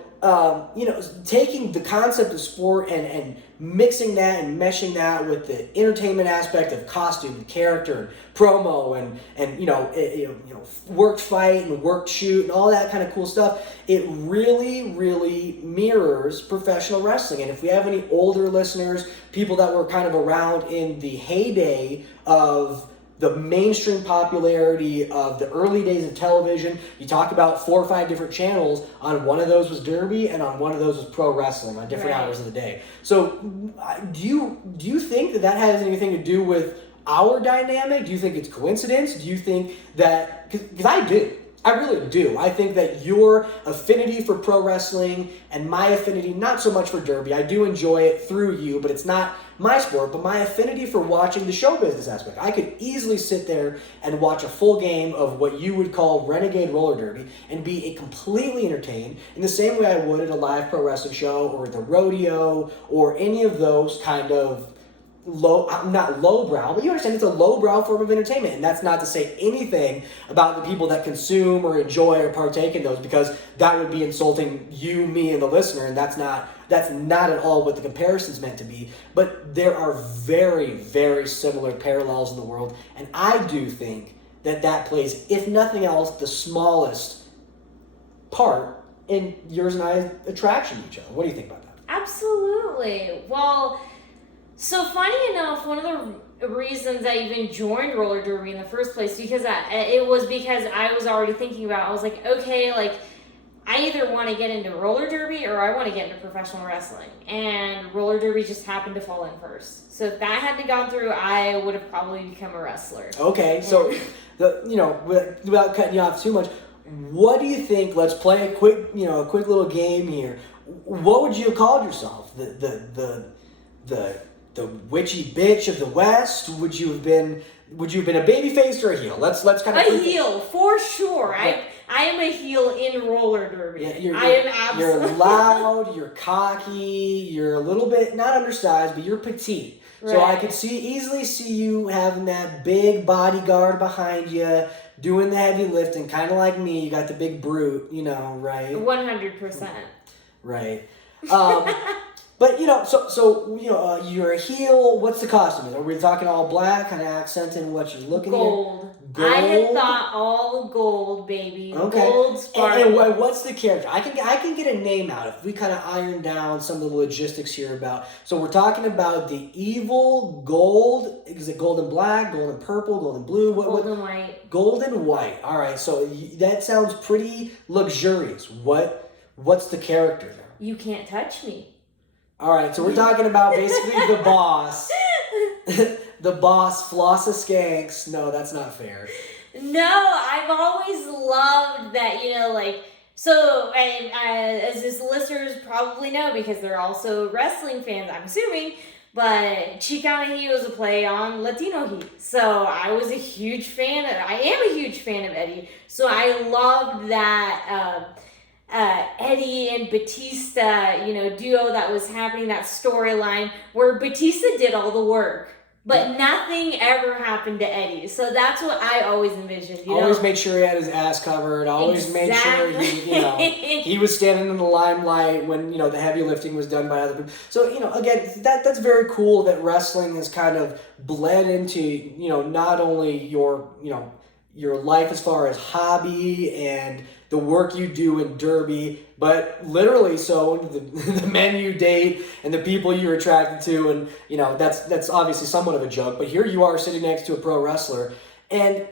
taking the concept of sport and mixing that and meshing that with the entertainment aspect of costume and character and promo and worked fight and worked shoot and all that kind of cool stuff, it really, really mirrors professional wrestling. And if we have any older listeners, people that were kind of around in the heyday of the mainstream popularity of the early days of television, you talk about 4 or 5 different channels. On one of those was derby, and on one of those was pro wrestling on different hours of the day. So, do you think that has anything to do with our dynamic? Do you think it's coincidence? Do you think that? Because I do. I really do. I think that your affinity for pro wrestling and my affinity, not so much for derby, I do enjoy it through you, but it's not my sport, but my affinity for watching the show business aspect. I could easily sit there and watch a full game of what you would call renegade roller derby and be completely entertained in the same way I would at a live pro wrestling show or the rodeo or any of those kind of not lowbrow, but you understand it's a lowbrow form of entertainment, and that's not to say anything about the people that consume or enjoy or partake in those, because that would be insulting you, me, and the listener, and that's not at all what the comparison's meant to be. But there are very, very similar parallels in the world, and I do think that plays, if nothing else, the smallest part in yours and I's attraction to each other. What do you think about that? Absolutely. Well, so funny enough, one of the reasons I even joined roller derby in the first place, because it was because I was already thinking about, I was like, okay, like I either want to get into roller derby or I want to get into professional wrestling, and roller derby just happened to fall in first. So if that hadn't gone through, I would have probably become a wrestler. Okay, so without cutting you off too much, what do you think? Let's play a quick little game here. What would you have called yourself? The witchy bitch of the West? Would you have been a baby face or a heel? Let's kind of a heel for sure. Yeah. I am a heel in roller derby. Yeah, I am absolutely. You're loud. You're cocky. You're a little bit not undersized, but you're petite. Right. So I could easily see you having that big bodyguard behind you, doing the heavy lifting, kind of like me. You got the big brute, right? 100%. Right. But you're a heel. What's the costume? Are we talking all black, kind of accenting what you're looking gold. At? Gold. I had thought all gold, baby. Okay. Gold sparkle. And what's the character? I can get a name out if we kind of iron down some of the logistics here about. So we're talking about the evil gold. Is it gold and black, gold and purple, gold and blue? Gold and white. Gold and white. All right. So that sounds pretty luxurious. What's the character there? You can't touch me. All right, so we're talking about basically the boss. The boss, Flossa Skanks. No, that's not fair. No, I've always loved that, So, as this listeners probably know, because they're also as this listeners probably know, because they're also wrestling fans, I'm assuming, but Chicana Heat was a play on Latino Heat. So I was a huge fan I am a huge fan of Eddie. So I loved that Eddie and Batista, duo that was happening, that storyline where Batista did all the work. But nothing ever happened to Eddie. So that's what I always envisioned. Always make sure he had his ass covered. Always make sure he was standing in the limelight when, the heavy lifting was done by other people. So, again, that's very cool that wrestling has kind of bled into, not only your life as far as hobby and the work you do in Derby, but literally so the men you date and the people you're attracted to, and that's obviously somewhat of a joke, but here you are sitting next to a pro wrestler. And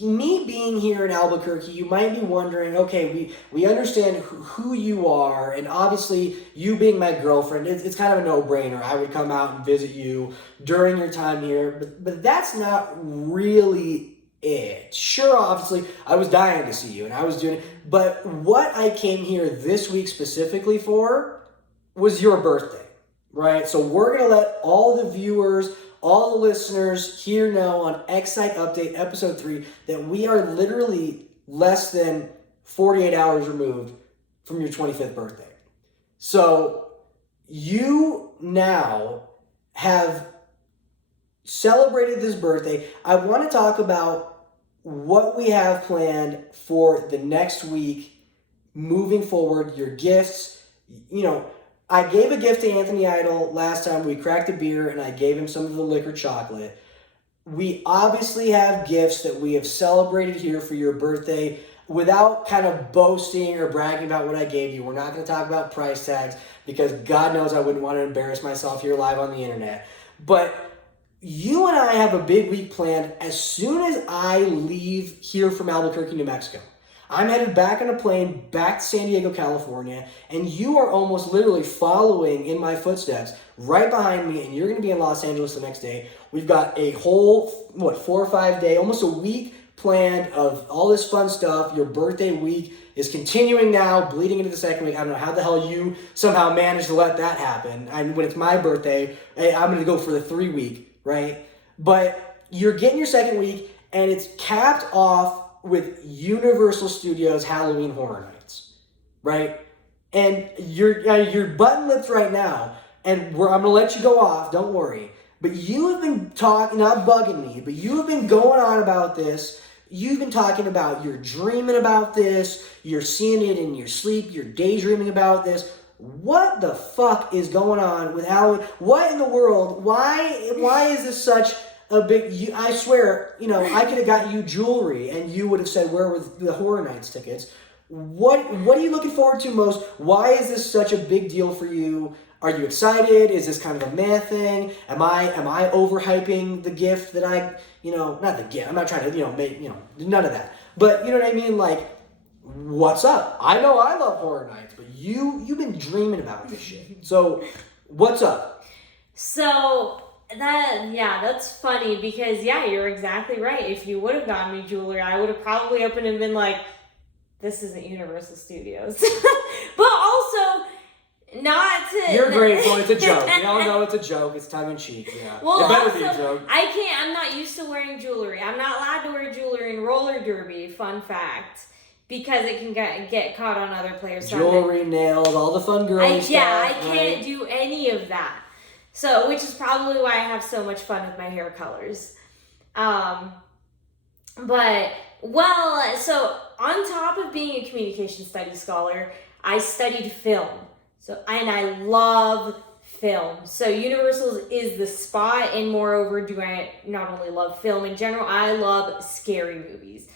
me being here in Albuquerque, you might be wondering, okay, we understand who you are, and obviously you being my girlfriend, it's kind of a no-brainer. I would come out and visit you during your time here, but that's not really it. Sure, obviously, I was dying to see you, and I was doing it, but what I came here this week specifically for was your birthday, right? So we're going to let all the viewers, all the listeners here know on XSite Update Episode 3 that we are literally less than 48 hours removed from your 25th birthday. So you now have celebrated this birthday. I want to talk about what we have planned for the next week moving forward, your gifts. I gave a gift to Anthony Idol last time. We cracked a beer and I gave him some of the liquor chocolate. We obviously have gifts that we have celebrated here for your birthday without kind of boasting or bragging about what I gave you. We're not going to talk about price tags because God knows I wouldn't want to embarrass myself here live on the internet. But you and I have a big week planned as soon as I leave here from Albuquerque, New Mexico. I'm headed back on a plane back to San Diego, California, and you are almost literally following in my footsteps right behind me, and you're going to be in Los Angeles the next day. We've got a whole, 4 or 5 day, almost a week planned of all this fun stuff. Your birthday week is continuing now, bleeding into the second week. I don't know how the hell you somehow managed to let that happen. And when it's my birthday, I'm going to go for the 3 week. Right? But you're getting your second week, and it's capped off with Universal Studios Halloween Horror Nights, right? And you're button-lipped right now, and I'm going to let you go off, don't worry. But you have been talking, not bugging me, but you have been going on about this. You've been talking about you're dreaming about this, you're seeing it in your sleep, you're daydreaming about this. What the fuck is going on with Halloween? What in the world? Why is this such a big... I swear, I could have got you jewelry and you would have said, where were the Horror Nights tickets? What are you looking forward to most? Why is this such a big deal for you? Are you excited? Is this kind of a meh thing? Am I overhyping the gift that I, not the gift. I'm not trying to, make, none of that. But you know what I mean? Like, what's up? I know I love Horror Nights, but you've been dreaming about this shit. So, what's up? So that's funny because you're exactly right. If you would have gotten me jewelry, I would have probably opened and been like, "This isn't Universal Studios," but also not to. You're grateful. It's a joke. We all know it's a joke. It's tongue in cheek. Yeah. Well, it better also, be a joke. I'm not used to wearing jewelry. I'm not allowed to wear jewelry in roller derby. Fun fact. Because it can get caught on other players. Jewelry, nails, all the fun girly stuff. I can't do any of that. So, which is probably why I have so much fun with my hair colors. So on top of being a communication studies scholar, I studied film. And I love film. So Universal is the spot, and moreover, do I not only love film in general, I love scary movies.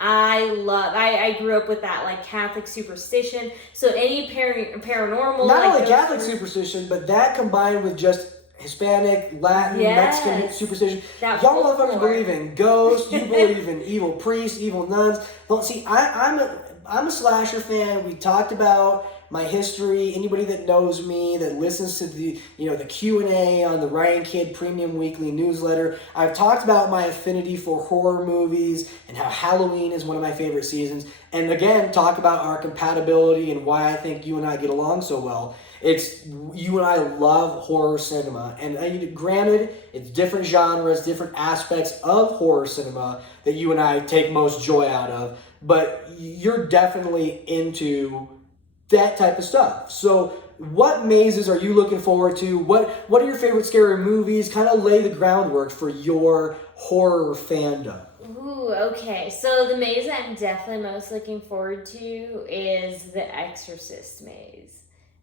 I grew up with that, like, Catholic superstition. So any paranormal... Not only Catholic superstition, but that combined with just Hispanic, Latin, Mexican superstition. Y'all motherfuckers believe in ghosts. You believe in evil priests, evil nuns. Well, see, I'm a slasher fan. We talked about my history. Anybody that knows me, that listens to the Q&A on the Ryan Kidd Premium Weekly newsletter, I've talked about my affinity for horror movies and how Halloween is one of my favorite seasons. And again, talk about our compatibility and why I think you and I get along so well. It's you and I love horror cinema, and granted, it's different genres, different aspects of horror cinema that you and I take most joy out of. But you're definitely into that type of stuff. So, what mazes are you looking forward to? What are your favorite scary movies? Kind of lay the groundwork for your horror fandom. Ooh, okay. So the maze I'm definitely most looking forward to is the Exorcist maze.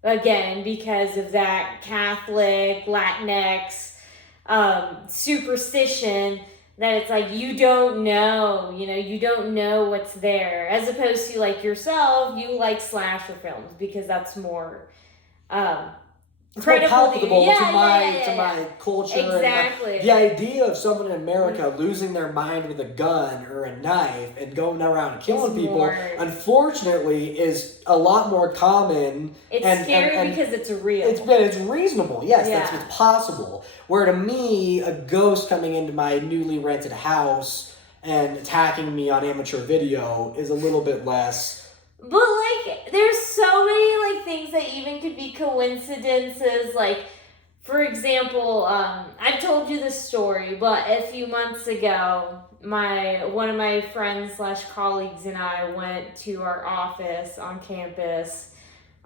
Again, because of that Catholic, Latinx superstition that it's like you don't know what's there. As opposed to like yourself, you like slasher films because that's more It's more palatable Yeah, to my yeah. to my culture. Exactly. And the idea of someone in America losing their mind with a gun or a knife and going around killing people, unfortunately, is a lot more common. It's scary because it's real. It's reasonable. Yes, Yeah. that's what's possible. Where to me, a ghost coming into my newly rented house and attacking me on amateur video is a little bit less. But, like, there's so many, like, things that even could be coincidences. Like, for example, I've told you this story, but a few months ago, one of my friends / colleagues and I went to our office on campus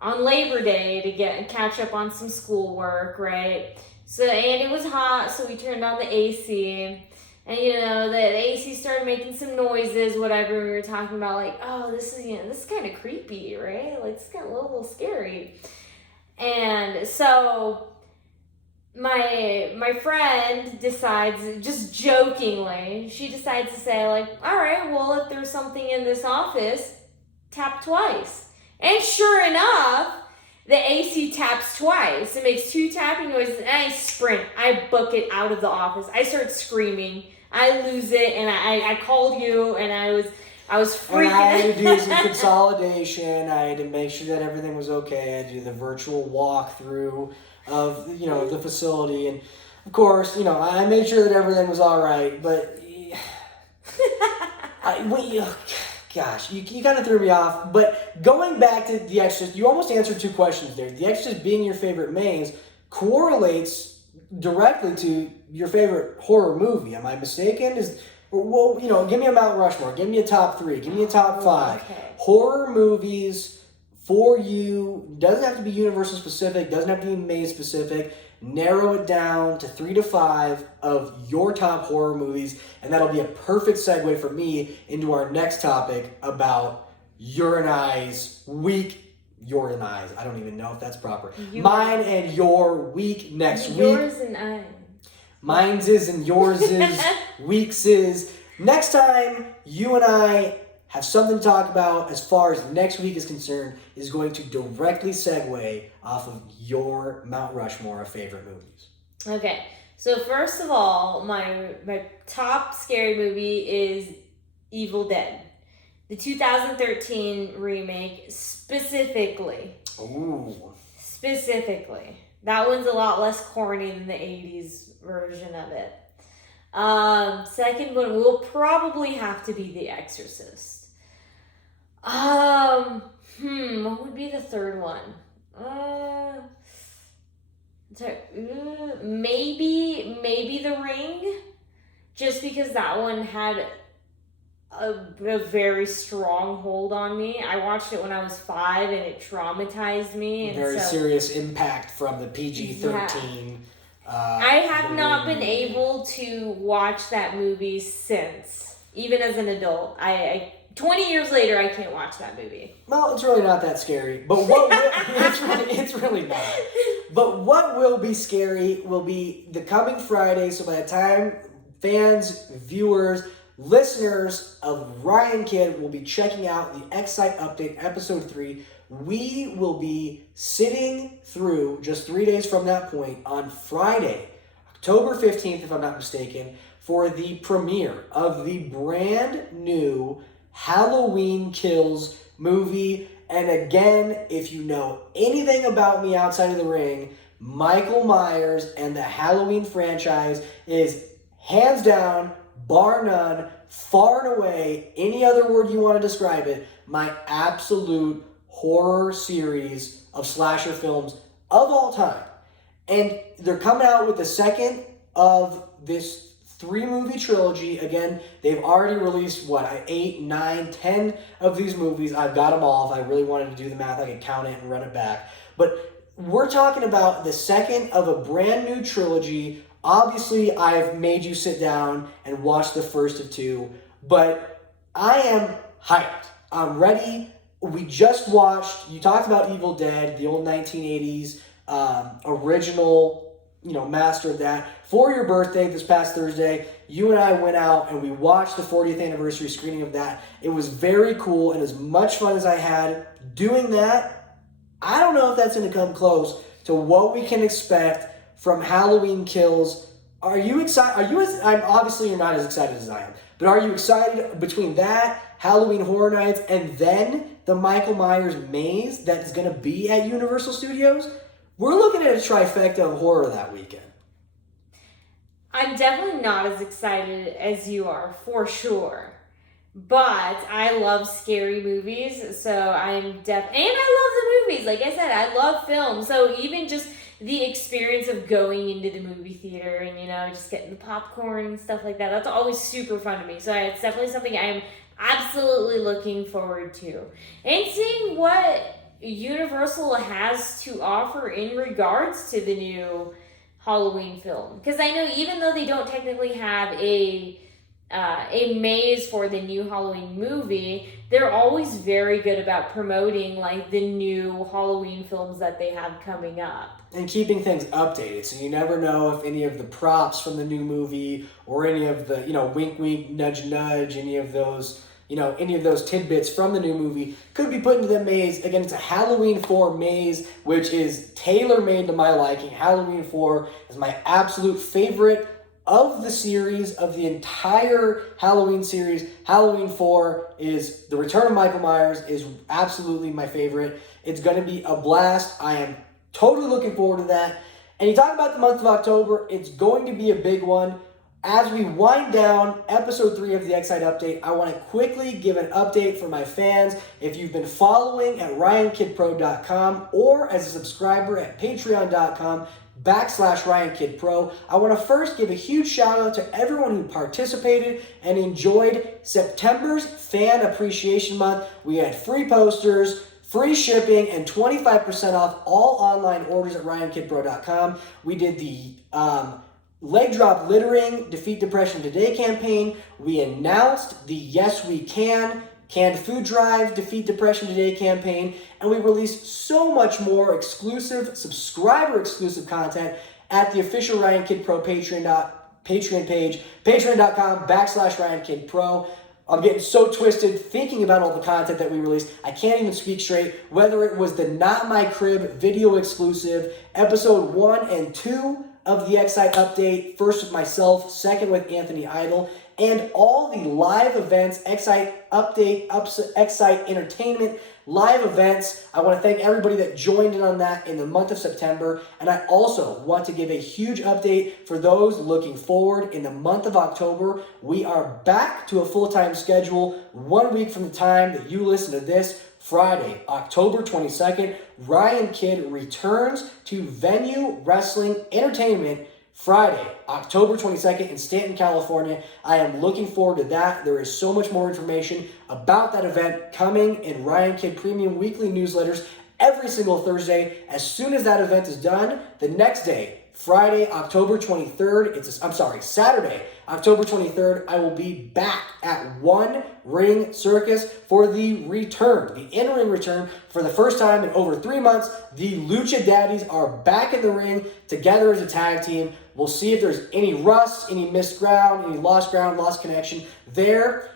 on Labor Day to catch up on some schoolwork, right? So, and it was hot, so we turned on the AC. And, the AC started making some noises, whatever. We were talking about, like, oh, this is kind of creepy, right? Like, it's kind of a little scary. And so my friend decides, just jokingly, she decides to say, like, all right, well, if there's something in this office, tap twice. And sure enough, the AC taps twice. It makes 2 tapping noises, and I sprint. I book it out of the office. I start screaming. I lose it, and I called you, and I was freaking. And I had to do some consolidation. I had to make sure that everything was okay. I had to do the virtual walkthrough of the facility, and of course, I made sure that everything was all right. But gosh, you kind of threw me off. But going back to The Exorcist, you almost answered 2 questions there. The Exorcist being your favorite maze correlates directly to your favorite horror movie. Am I mistaken? Give me a Mount Rushmore. Give me a top 3. Give me a top 5. Okay. Horror movies for you. Doesn't have to be Universal specific. Doesn't have to be maze specific. Narrow it down to 3 to 5 of your top horror movies, and that'll be a perfect segue for me into our next topic about your and I's week. Your and I's. I don't even know if that's proper. Mine and your week next week. Yours and I. Mine's is and yours is. Week's is. Next time, you and I have something to talk about as far as next week is concerned is going to directly segue off of your Mount Rushmore of favorite movies. Okay, so first of all, my top scary movie is Evil Dead. The 2013 remake specifically. Ooh. Specifically. That one's a lot less corny than the 80s version of it. Second one will probably have to be The Exorcist. What would be the third one? Maybe The Ring, just because that one had a very strong hold on me. I watched it when I was 5 and it traumatized me. And serious impact from the PG-13. Yeah. I have not been able to watch that movie since, even as an adult. I 20 years later, I can't watch that movie. Well, it's really not that scary. But it's really not. But what will be scary will be the coming Friday. So by the time fans, viewers, listeners of Ryan Kidd will be checking out the XSite Update Episode 3, we will be sitting through, just 3 days from that point, on Friday, October 15th, if I'm not mistaken, for the premiere of the brand new Halloween Kills movie. And again, if you know anything about me outside of the ring, Michael Myers and the Halloween franchise is hands down, bar none, far and away, any other word you want to describe it, my absolute horror series of slasher films of all time. And they're coming out with the second of this 3-movie trilogy. Again, they've already released, 8, 9, 10 of these movies. I've got them all. If I really wanted to do the math, I could count it and run it back. But we're talking about the second of a brand new trilogy. Obviously, I've made you sit down and watch the first of 2, but I am hyped. I'm ready. We just watched, you talked about Evil Dead, the old 1980s original, master of that. For your birthday this past Thursday, you and I went out and we watched the 40th anniversary screening of that. It was very cool, and as much fun as I had doing that, I don't know if that's going to come close to what we can expect from Halloween Kills. Are you excited? Obviously you're not as excited as I am, but are you excited between that, Halloween Horror Nights, and then the Michael Myers maze that's going to be at Universal Studios? We're looking at a trifecta of horror that weekend. I'm definitely not as excited as you are, for sure. But I love scary movies, so and I love the movies. Like I said, I love film. So even just the experience of going into the movie theater and, just getting the popcorn and stuff like that, that's always super fun to me. So it's definitely something I'm absolutely looking forward to. And seeing what Universal has to offer in regards to the new Halloween film, because I know even though they don't technically have a maze for the new Halloween movie, they're always very good about promoting like the new Halloween films that they have coming up and keeping things updated, so you never know if any of the props from the new movie or any of the wink wink nudge nudge, any of those tidbits from the new movie could be put into the maze. Again, it's a Halloween 4 maze, which is tailor-made to my liking. Halloween 4 is my absolute favorite of the series, of the entire Halloween series. Halloween 4 is the Return of Michael Myers, is absolutely my favorite. It's going to be a blast. I am totally looking forward to that. And you talk about the month of October, it's going to be a big one. As we wind down episode 3 of the XSite Update, I want to quickly give an update for my fans. If you've been following at RyanKidPro.com or as a subscriber at Patreon.com/RyanKidPro, I want to first give a huge shout out to everyone who participated and enjoyed September's Fan Appreciation Month. We had free posters, free shipping, and 25% off all online orders at RyanKidPro.com. We did the Leg Drop Littering Defeat Depression Today campaign. We announced the Yes We Can Canned Food Drive Defeat Depression Today campaign, and we released so much more exclusive, subscriber-exclusive content at the official Ryan Kid Pro Patreon page, patreon.com/RyanKidPro. I'm getting so twisted thinking about all the content that we released. I can't even speak straight. Whether it was the Not My Crib video exclusive, episode 1 and 2 of the XSite Update, first with myself, second with Anthony Idol, and all the live events, XSite Update, XSite Entertainment live events. I want to thank everybody that joined in on that in the month of September. And I also want to give a huge update for those looking forward in the month of October. We are back to a full-time schedule 1 week from the time that you listen to this. Friday, October 22nd, Ryan Kidd returns to Venue Wrestling Entertainment. Friday, October 22nd in Stanton, California. I am looking forward to that. There is so much more information about that event coming in Ryan Kidd Premium Weekly newsletters every single Thursday. As soon as that event is done, the next day, Saturday, October 23rd, I will be back at One Ring Circus for the return, the in-ring return. For the first time in over 3 months, the Lucha Daddies are back in the ring together as a tag team. We'll see if there's any rust, any missed ground, any lost ground, lost connection there.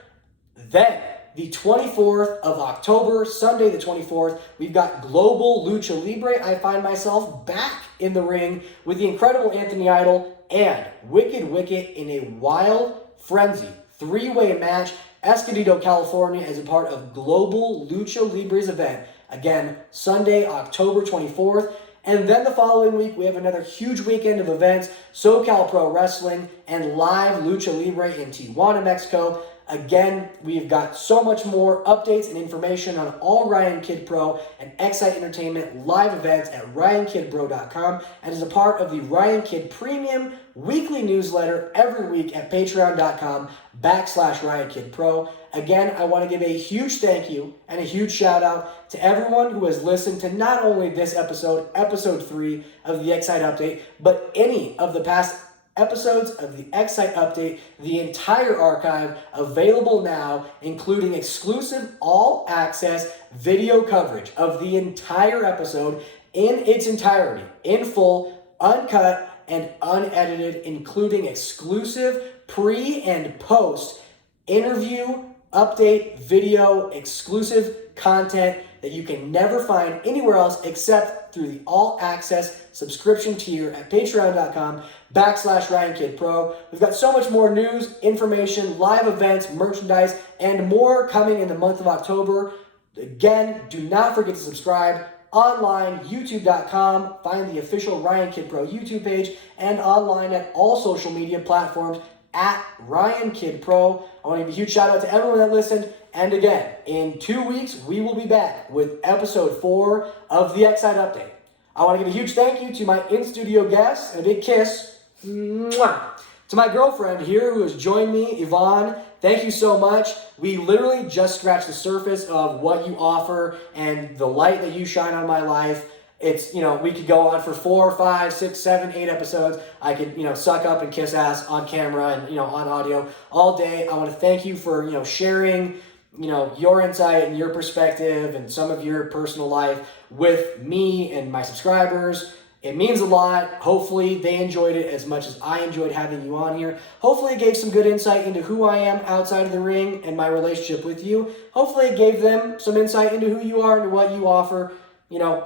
Then, the 24th of October, Sunday the 24th, we've got Global Lucha Libre. I find myself back in the ring with the incredible Anthony Idol and Wicked Wicket in a Wild Frenzy 3-way match. Escondido, California, as a part of Global Lucha Libres event. Again, Sunday, October 24th. And then the following week, we have another huge weekend of events, SoCal Pro Wrestling and live Lucha Libre in Tijuana, Mexico. Again, we've got so much more updates and information on all Ryan Kidd Pro and XSite Entertainment live events at ryankidbro.com and as a part of the Ryan Kidd Premium weekly newsletter every week at patreon.com/Ryan Kidd Pro. Again, I want to give a huge thank you and a huge shout out to everyone who has listened to not only this episode, episode 3 of the XSite Update, but any of the past episodes of the XSite Update, the entire archive available now, including exclusive all-access video coverage of the entire episode in its entirety, in full, uncut, and unedited, including exclusive pre- and post interview, update, video, exclusive content that you can never find anywhere else except through the all-access subscription tier at patreon.com/Ryan Kidd Pro. We've got so much more news, information, live events, merchandise, and more coming in the month of October. Again, do not forget to subscribe. Online, youtube.com, find the official Ryan Kidd Pro YouTube page, and online at all social media platforms at Ryan Kidd Pro. I want to give a huge shout out to everyone that listened. And again, in 2 weeks, we will be back with episode 4 of the XSite Update. I want to give a huge thank you to my in-studio guests and a big kiss to my girlfriend here who has joined me, Yvonne. Thank you so much. We literally just scratched the surface of what you offer and the light that you shine on my life. It's, we could go on for 4, 5, 6, 7, 8 episodes. I could, suck up and kiss ass on camera and, on audio all day. I want to thank you for, sharing, your insight and your perspective and some of your personal life with me and my subscribers. It means a lot. Hopefully they enjoyed it as much as I enjoyed having you on here. Hopefully it gave some good insight into who I am outside of the ring and my relationship with you. Hopefully it gave them some insight into who you are and what you offer,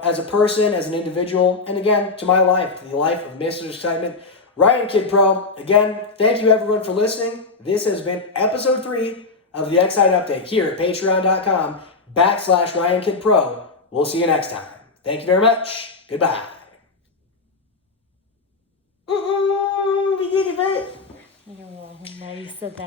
as a person, as an individual, and again, to my life, to the life of Mr. Excitement, Ryan Kidd Pro. Again, thank you everyone for listening. This has been episode 3 of the XSite Update here at patreon.com/Ryan Kidd Pro. We'll see you next time. Thank you very much. Goodbye. We did it, but I don't know. Now you said that.